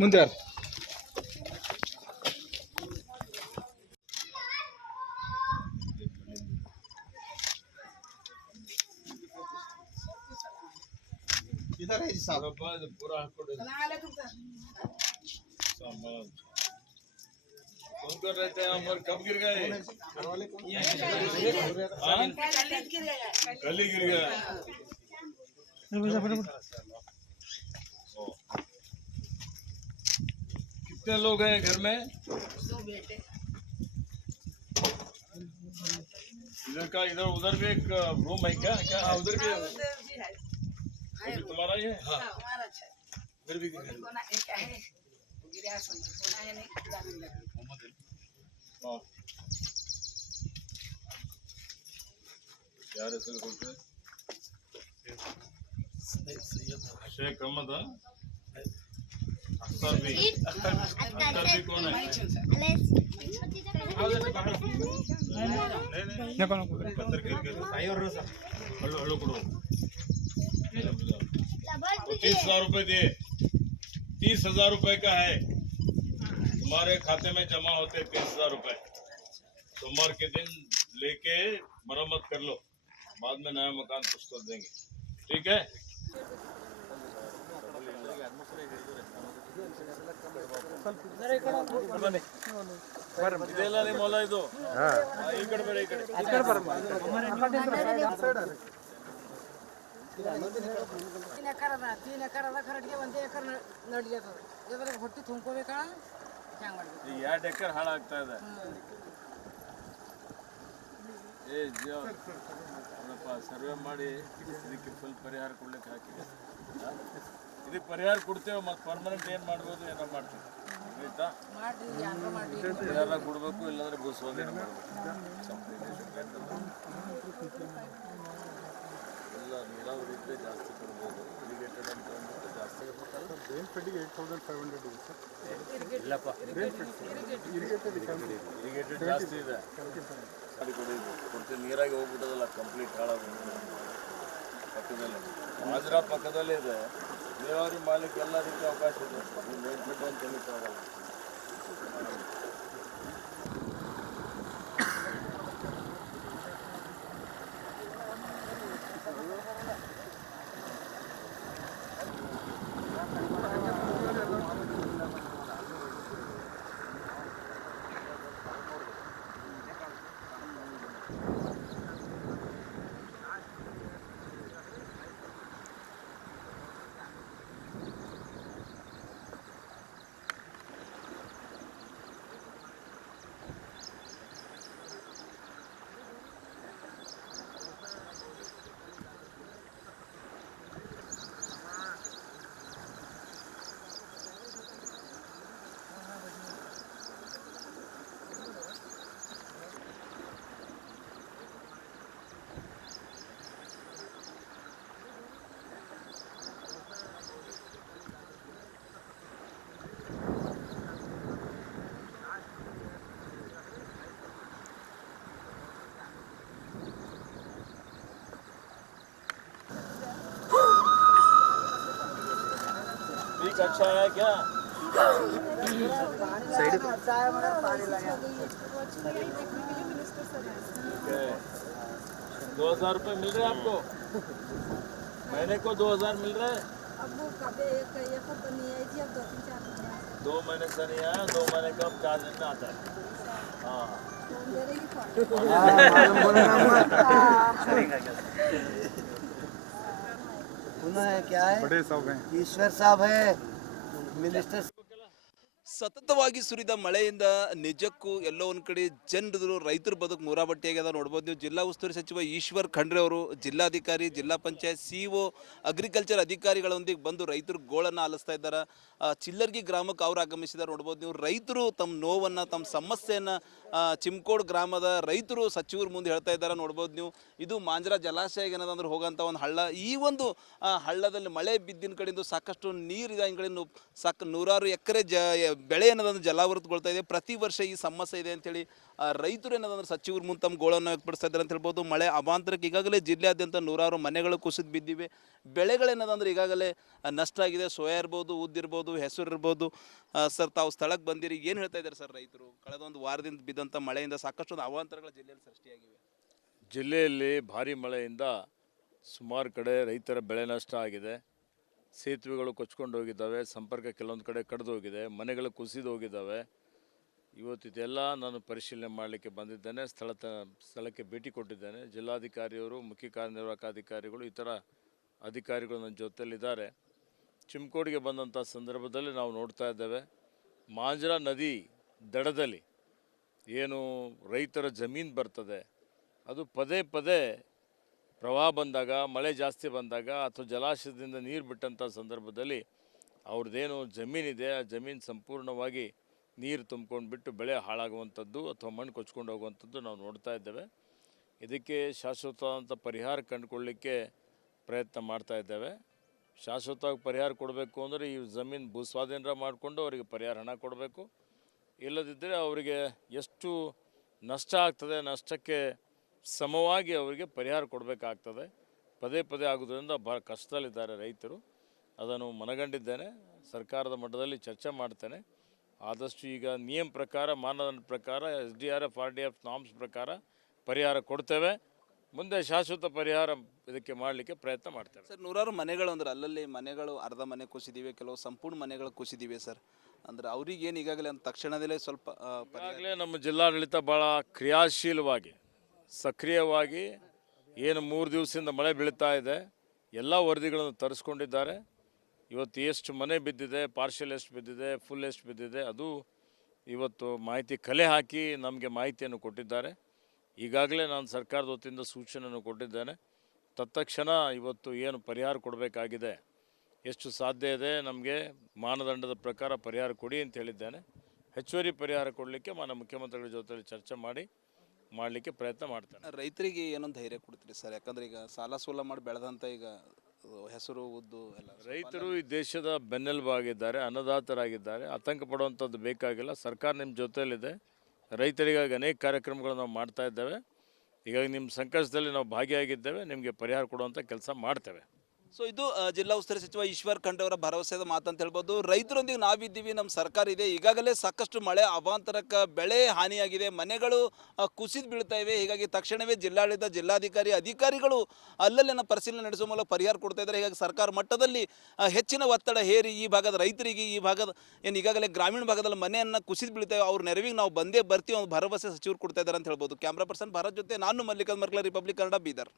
ಮುಂದೆ इधर है साहब पूरा सामान कौन कर रहे थे हम और कब गिर गए कल ही गिर गया कितने लोग हैं घर में इधर का इधर उधर भी एक रूम है क्या क्या उधर भी है तुम्हारा ही है हाँ इधर भी यार ऐसे बोलते हैं शेख अहमद अख्तर भी कौन है हल्लो करो 30,000 रुपए दे 30,000 रुपए का है तुम्हारे खाते में जमा होते 30,000 रुपए सोमवार के दिन लेके मरम्मत कर लो बाद में नया मकान कुछ कर देंगे ठीक है ಇದೆಲ್ಲ ನಿಮ್ಮ ಹೊಲ ಇದು ಈ ಕಡೆ ಬೇರೆ ಈ ಕಡೆ तीन एकर अदा खरटगे 1 एकर ನಡಿಲೇತದ ಇದರ ಹೊಟ್ಟಿ ತುಂಬ್ಕೋಬೇಕಾ ಹ್ಯಾಂಗ ಮಾಡ್ಬೇಕು ಈ 2 ಎಕರೆ ಹಾಳಾಗ್ತಾ ಇದೆ ಏ ಜೋ ಅಪ್ಪ ಸರ್ವೆ ಮಾಡಿ ಇದಕ್ಕೆ ಫುಲ್ ಪರಿಹಾರ ಕೊಡ್ಲಿಕ್ಕೆ ಹಾಕಿದೆ ಇದಕ್ಕೆ ಪರಿಹಾರ ಕೊಡ್ತೇವೆ ಮತ್ತೆ ಪರ್ಮನೆಂಟ್ ಏನು ಮಾಡ್ಬೋದು ಏನೋ ಮಾಡ್ತೀವಿ ಆಯ್ತಾ ಮಾಡ್ರಿ ಯಾರು ಮಾಡ್ರಿ ಪರಿಹಾರ ಕೊಡಬೇಕು ಇಲ್ಲಾಂದ್ರೆ ಭೂಸ್ವಾಧೀನ ಮಾಡಬೇಕು ಎಲ್ಲ ನೀರಾವರಿ ಇದ್ದರೆ ಜಾಸ್ತಿ ಕೊಡ್ಬೋದು ಇರಿಗೇಟೆಡ್ ಅಂತ ಅಂದ್ಬಿಟ್ಟು ಜಾಸ್ತಿ ಬೇಲ್ ಫೆಡ್ಡಿಗೆ 8,500 ಇದೆ ಸರ್ ಇಲ್ಲಪ್ಪ ಇರಿಗೇಟೆಡ್ ಜಾಸ್ತಿ ಇದೆ ಕೊಡ್ತೀವಿ ನೀರಾಗಿ ಹೋಗ್ಬಿಟ್ಟದಲ್ಲ ಕಂಪ್ಲೀಟ್ ಹಾಳಾಗ ಪಕ್ಕದಲ್ಲೇ ಹಾಜರಾ ಪಕ್ಕದಲ್ಲೇ ಇದೆ ನೀರಾವರಿ ಮಾಡಲಿಕ್ಕೆ ಎಲ್ಲ ರೀತಿಯ ಅವಕಾಶ ಇದೆ ಬೇಲ್ ಫೆಡ್ ಅಂತ ಹೇಳಿಕ್ಕಾಗಲ್ಲ अच्छा है क्या साइड पानी लगा 2,000 रुपये मिल रहे हैं आपको महीने को 2,000 मिल रहे हैं अब वो कभी एक तो नहीं है जी अब 2-3-4 महीने से नहीं आया 2 महीने का 4 दिन में आता है हाँ क्या है बड़े साहब हैं ईश्वर साहब है मिनिस्टर ಸತತವಾಗಿ ಸುರಿದ ಮಳೆಯಿಂದ ನಿಜಕ್ಕೂ ಎಲ್ಲೋ ಒಂದು ಕಡೆ ಜನರು ರೈತರ ಬದುಕು ಮೂರಾಬಟ್ಟಿಯಾಗ್ಯದ ನೋಡ್ಬೋದು ನೀವು ಜಿಲ್ಲಾ ಉಸ್ತುವಾರಿ ಸಚಿವ ಈಶ್ವರ್ ಖಂಡ್ರೆ ಅವರು ಜಿಲ್ಲಾಧಿಕಾರಿ ಜಿಲ್ಲಾ ಪಂಚಾಯತ್ ಸಿಇಒ ಅಗ್ರಿಕಲ್ಚರ್ ಅಧಿಕಾರಿಗಳೊಂದಿಗೆ ಬಂದು ರೈತರ ಗೋಳನ್ನು ಆಲಿಸ್ತಾ ಇದ್ದಾರೆ ಚಿಲ್ಲರ್ಗಿ ಗ್ರಾಮಕ್ಕೆ ಅವ್ರು ಆಗಮಿಸಿದ್ದಾರೆ ನೋಡ್ಬೋದು ನೀವು ರೈತರು ತಮ್ಮ ನೋವನ್ನು ತಮ್ಮ ಸಮಸ್ಯೆಯನ್ನು ಚಿಮ್ಕೋಡ್ ಗ್ರಾಮದ ರೈತರು ಸಚಿವರು ಮುಂದೆ ಹೇಳ್ತಾ ಇದ್ದಾರೆ ನೋಡ್ಬೋದು ನೀವು. ಇದು ಮಾಂಜ್ರಾ ಜಲಾಶಯ ಏನದಂದ್ರೆ ಹೋಗೋಂಥ ಒಂದು ಹಳ್ಳ. ಈ ಒಂದು ಹಳ್ಳದಲ್ಲಿ ಮಳೆ ಬಿದ್ದಿನ ಕಡೆಯಿಂದ ಸಾಕಷ್ಟು ನೀರಿದೆ, ಈ ಕಡೆಯಿಂದ ನೂರಾರು ಎಕರೆ ಬೆಳೆ ಏನದಂದ್ರೆ ಜಲಾವೃತಗೊಳ್ತಾ ಇದೆ. ಪ್ರತಿ ವರ್ಷ ಈ ಸಮಸ್ಯೆ ಇದೆ ಅಂತೇಳಿ ರೈತರು ಏನದಂದ್ರೆ ಸಚಿವರು ಮುಂದೆ ತಮ್ಮ ಗೋಳನ್ನು ವ್ಯಕ್ತಪಡಿಸ್ತಾ ಇದ್ದಾರೆ ಅಂತ ಹೇಳ್ಬೋದು. ಮಳೆ ಅವಾಂತರಕ್ಕೆ ಈಗಾಗಲೇ ಜಿಲ್ಲೆಯಾದ್ಯಂತ ನೂರಾರು ಮನೆಗಳು ಕುಸಿದು ಬಿದ್ದಿವೆ. ಬೆಳೆಗಳೇನದಂದ್ರೆ ಈಗಾಗಲೇ ನಷ್ಟ ಆಗಿದೆ. ಸೋಯಾ ಇರ್ಬೋದು, ಉದ್ದಿರ್ಬೋದು, ಹೆಸರು ಇರ್ಬೋದು. ಸರ್, ತಾವು ಸ್ಥಳಕ್ಕೆ ಬಂದಿರಿ, ಏನು ಹೇಳ್ತಾ ಇದ್ದಾರೆ ಸರ್ ರೈತರು? ಕಳೆದ ಒಂದು ವಾರದಿಂದ ಬಿದ್ದಂಥ ಮಳೆಯಿಂದ ಸಾಕಷ್ಟು ಒಂದು ಅವಾಂತರಗಳು ಜಿಲ್ಲೆಯಲ್ಲಿ ಸೃಷ್ಟಿಯಾಗಿವೆ. ಜಿಲ್ಲೆಯಲ್ಲಿ ಭಾರಿ ಮಳೆಯಿಂದ ಸುಮಾರು ಕಡೆ ರೈತರ ಬೆಳೆ ನಷ್ಟ ಆಗಿದೆ. ಸೇತುವೆಗಳು ಕೊಚ್ಕೊಂಡು ಹೋಗಿದ್ದಾವೆ, ಸಂಪರ್ಕ ಕೆಲವೊಂದು ಕಡೆ ಕಡಿದು ಹೋಗಿದೆ, ಮನೆಗಳು ಕುಸಿದು ಹೋಗಿದ್ದಾವೆ. ಇವತ್ತು ಇದೆಲ್ಲ ನಾನು ಪರಿಶೀಲನೆ ಮಾಡಲಿಕ್ಕೆ ಬಂದಿದ್ದೇನೆ. ಸ್ಥಳಕ್ಕೆ ಭೇಟಿ ಕೊಟ್ಟಿದ್ದೇನೆ. ಜಿಲ್ಲಾಧಿಕಾರಿಯವರು, ಮುಖ್ಯ ಕಾರ್ಯನಿರ್ವಾಹಕ ಅಧಿಕಾರಿಗಳು, ಇತರ ಅಧಿಕಾರಿಗಳು ನನ್ನ ಜೊತೆಯಲ್ಲಿದ್ದಾರೆ. ಚಿಮ್ಕೋಡಿಗೆ ಬಂದಂಥ ಸಂದರ್ಭದಲ್ಲಿ ನಾವು ನೋಡ್ತಾ ಇದ್ದೇವೆ, ಮಾಂಜ್ರಾ ನದಿ ದಡದಲ್ಲಿ ಏನು ರೈತರ ಜಮೀನು ಬರ್ತದೆ, ಅದು ಪದೇ ಪದೇ ಪ್ರವಾಹ ಬಂದಾಗ, ಮಳೆ ಜಾಸ್ತಿ ಬಂದಾಗ ಅಥವಾ ಜಲಾಶಯದಿಂದ ನೀರು ಬಿಟ್ಟಂಥ ಸಂದರ್ಭದಲ್ಲಿ ಅವ್ರದ್ದೇನು ಜಮೀನಿದೆ ಆ ಜಮೀನು ಸಂಪೂರ್ಣವಾಗಿ ನೀರು ತುಂಬ್ಕೊಂಡು ಬಿಟ್ಟು ಬೆಳೆ ಹಾಳಾಗುವಂಥದ್ದು ಅಥವಾ ಮಣ್ಣು ಕೊಚ್ಕೊಂಡು ಹೋಗುವಂಥದ್ದು ನಾವು ನೋಡ್ತಾ ಇದ್ದೇವೆ. ಇದಕ್ಕೆ ಶಾಶ್ವತವಾದಂಥ ಪರಿಹಾರ ಕಂಡುಕೊಳ್ಳಲಿಕ್ಕೆ ಪ್ರಯತ್ನ ಮಾಡ್ತಾ ಇದ್ದೇವೆ. ಶಾಶ್ವತವಾಗಿ ಪರಿಹಾರ ಕೊಡಬೇಕು ಅಂದರೆ ಈ ಜಮೀನು ಭೂಸ್ವಾಧೀನ ಮಾಡಿಕೊಂಡು ಅವರಿಗೆ ಪರಿಹಾರ ಹಣ ಕೊಡಬೇಕು. ಇಲ್ಲದಿದ್ದರೆ ಅವರಿಗೆ ಎಷ್ಟು ನಷ್ಟ ಆಗ್ತದೆ, ನಷ್ಟಕ್ಕೆ ಸಮವಾಗಿ ಅವರಿಗೆ ಪರಿಹಾರ ಕೊಡಬೇಕಾಗ್ತದೆ. ಪದೇ ಪದೇ ಆಗೋದ್ರಿಂದ ಭಾಳ ಕಷ್ಟದಲ್ಲಿದ್ದಾರೆ ರೈತರು. ಅದನ್ನು ಮನಗಂಡಿದ್ದೇನೆ. ಸರ್ಕಾರದ ಮಟ್ಟದಲ್ಲಿ ಚರ್ಚೆ ಮಾಡ್ತೇನೆ. ಆದಷ್ಟು ಈಗ ನಿಯಮ ಪ್ರಕಾರ, ಮಾನದಂಡ ಪ್ರಕಾರ, SDRF RDF ನಾಮ್ಸ್ ಪ್ರಕಾರ ಪರಿಹಾರ ಕೊಡ್ತೇವೆ. ಮುಂದೆ ಶಾಶ್ವತ ಪರಿಹಾರ ಇದಕ್ಕೆ ಮಾಡಲಿಕ್ಕೆ ಪ್ರಯತ್ನ ಮಾಡ್ತೇವೆ. ಸರ್, ನೂರಾರು ಮನೆಗಳು ಅಂದ್ರೆ ಅಲ್ಲಲ್ಲಿ ಮನೆಗಳು ಅರ್ಧ ಮನೆ ಕುಸಿದಿವೆ, ಕೆಲವು ಸಂಪೂರ್ಣ ಮನೆಗಳು ಕುಸಿದಿವೆ ಸರ್. ಅಂದ್ರೆ ಅವ್ರಿಗೆ ಏನು ಈಗಾಗಲೇ ಅಂತ ತಕ್ಷಣದಲ್ಲೇ ಸ್ವಲ್ಪ ಈಗಾಗಲೇ ನಮ್ಮ ಜಿಲ್ಲಾಡಳಿತ ಭಾಳ ಕ್ರಿಯಾಶೀಲವಾಗಿ, ಸಕ್ರಿಯವಾಗಿ ಏನು 3 ದಿವಸದಿಂದ ಮಳೆ ಬೀಳ್ತಾ ಇದೆ ಎಲ್ಲ ವರದಿಗಳನ್ನು ತರಿಸ್ಕೊಂಡಿದ್ದಾರೆ. ಇವತ್ತು ಎಷ್ಟು ಮನೆ ಬಿದ್ದಿದೆ, ಪಾರ್ಷಿಯಲ್ ಎಷ್ಟು ಬಿದ್ದಿದೆ, ಫುಲ್ ಎಷ್ಟು ಬಿದ್ದಿದೆ, ಅದು ಇವತ್ತು ಮಾಹಿತಿ ಕಲೆ ಹಾಕಿ ನಮಗೆ ಮಾಹಿತಿಯನ್ನು ಕೊಟ್ಟಿದ್ದಾರೆ. ಈಗಾಗಲೇ ನಾನು ಸರ್ಕಾರದ ವತಿಯಿಂದ ಸೂಚನೆಯನ್ನು ಕೊಟ್ಟಿದ್ದೇನೆ. ತತ್ಕ್ಷಣ ಇವತ್ತು ಏನು ಪರಿಹಾರ ಕೊಡಬೇಕಾಗಿದೆ, ಎಷ್ಟು ಸಾಧ್ಯ ಇದೆ ನಮಗೆ ಮಾನದಂಡದ ಪ್ರಕಾರ ಪರಿಹಾರ ಕೊಡಿ ಅಂತ ಹೇಳಿದ್ದೇನೆ. ಹೆಚ್ಚುವರಿ ಪರಿಹಾರ ಕೊಡಲಿಕ್ಕೆ ಮಾನ್ಯ ಮುಖ್ಯಮಂತ್ರಿಗಳ ಜೊತೆ ಚರ್ಚೆ ಮಾಡಲಿಕ್ಕೆ ಪ್ರಯತ್ನ ಮಾಡ್ತೇನೆ. ರೈತರಿಗೆ ಏನೊಂದು ಧೈರ್ಯ ಕೊಡ್ತೀರಿ ಸರ್? ಯಾಕಂದ್ರೆ ಈಗ ಸಾಲ ಸೋಲ ಮಾಡಿ ಬೆಳೆದಂಥ ಈಗ ಹೆಸರು ಉದ್ದು ಎಲ್ಲ ರೈತರು ಈ ದೇಶದ ಬೆನ್ನೆಲುಬಾಗಿದ್ದಾರೆ, ಅನ್ನದಾತರಾಗಿದ್ದಾರೆ. ಆತಂಕ ಪಡುವಂಥದ್ದು ಬೇಕಾಗಿಲ್ಲ. ಸರ್ಕಾರ ನಿಮ್ಮ ಜೊತೆಯಲ್ಲಿದೆ. ರೈತರಿಗಾಗಿ ಅನೇಕ ಕಾರ್ಯಕ್ರಮಗಳು ನಾವು ಮಾಡ್ತಾ ಇದ್ದೇವೆ. ಹೀಗಾಗಿ ನಿಮ್ಮ ಸಂಕಷ್ಟದಲ್ಲಿ ನಾವು ಭಾಗಿಯಾಗಿದ್ದೇವೆ. ನಿಮಗೆ ಪರಿಹಾರ ಕೊಡುವಂಥ ಕೆಲಸ ಮಾಡ್ತೇವೆ. ಸೊ ಇದು ಜಿಲ್ಲಾ ಉಸ್ತುವಾರಿ ಸಚಿವ ಈಶ್ವರ್ ಖಂಡ್ರೆ ಅವರ ಭರವಸೆದ ಮಾತಂತ ಹೇಳ್ಬೋದು. ರೈತರೊಂದಿಗೆ ನಾವಿದ್ದೀವಿ, ನಮ್ಮ ಸರ್ಕಾರ ಇದೆ. ಈಗಾಗಲೇ ಸಾಕಷ್ಟು ಮಳೆ ಅವಾಂತರಕ್ಕೆ ಬೆಳೆ ಹಾನಿಯಾಗಿದೆ, ಮನೆಗಳು ಕುಸಿದು ಬೀಳ್ತಾ ಇವೆ. ಹೀಗಾಗಿ ತಕ್ಷಣವೇ ಜಿಲ್ಲಾಡಳಿತ, ಜಿಲ್ಲಾಧಿಕಾರಿ, ಅಧಿಕಾರಿಗಳು ಅಲ್ಲಲ್ಲಿನ ಪರಿಶೀಲನೆ ನಡೆಸುವ ಮೂಲಕ ಪರಿಹಾರ ಕೊಡ್ತಾ ಇದ್ದಾರೆ. ಹೀಗಾಗಿ ಸರ್ಕಾರ ಮಟ್ಟದಲ್ಲಿ ಹೆಚ್ಚಿನ ಒತ್ತಡ ಹೇರಿ ಈ ಭಾಗದ ರೈತರಿಗೆ, ಈ ಭಾಗದ ಏನು ಈಗಾಗಲೇ ಗ್ರಾಮೀಣ ಭಾಗದಲ್ಲಿ ಮನೆಯನ್ನು ಕುಸಿದು ಬೀಳ್ತೇವೆ ಅವ್ರ ನೆರವಿಗೆ ನಾವು ಬಂದೇ ಬರ್ತೀವಿ ಒಂದು ಭರವಸೆ ಸಚಿವರು ಕೊಡ್ತಾ ಇದ್ದಾರೆ ಅಂತ ಹೇಳ್ಬೋದು. ಕ್ಯಾಮ್ರಾ ಪರ್ಸನ್ ಭಾರತ್ ಜೊತೆ ನಾನು ಮಲ್ಲಿಕಾರ್ಜುನ್ ಮರ್ಕಲ, ರಿಪಬ್ಲಿಕ್ ಕನ್ನಡ, ಬೀದರ್.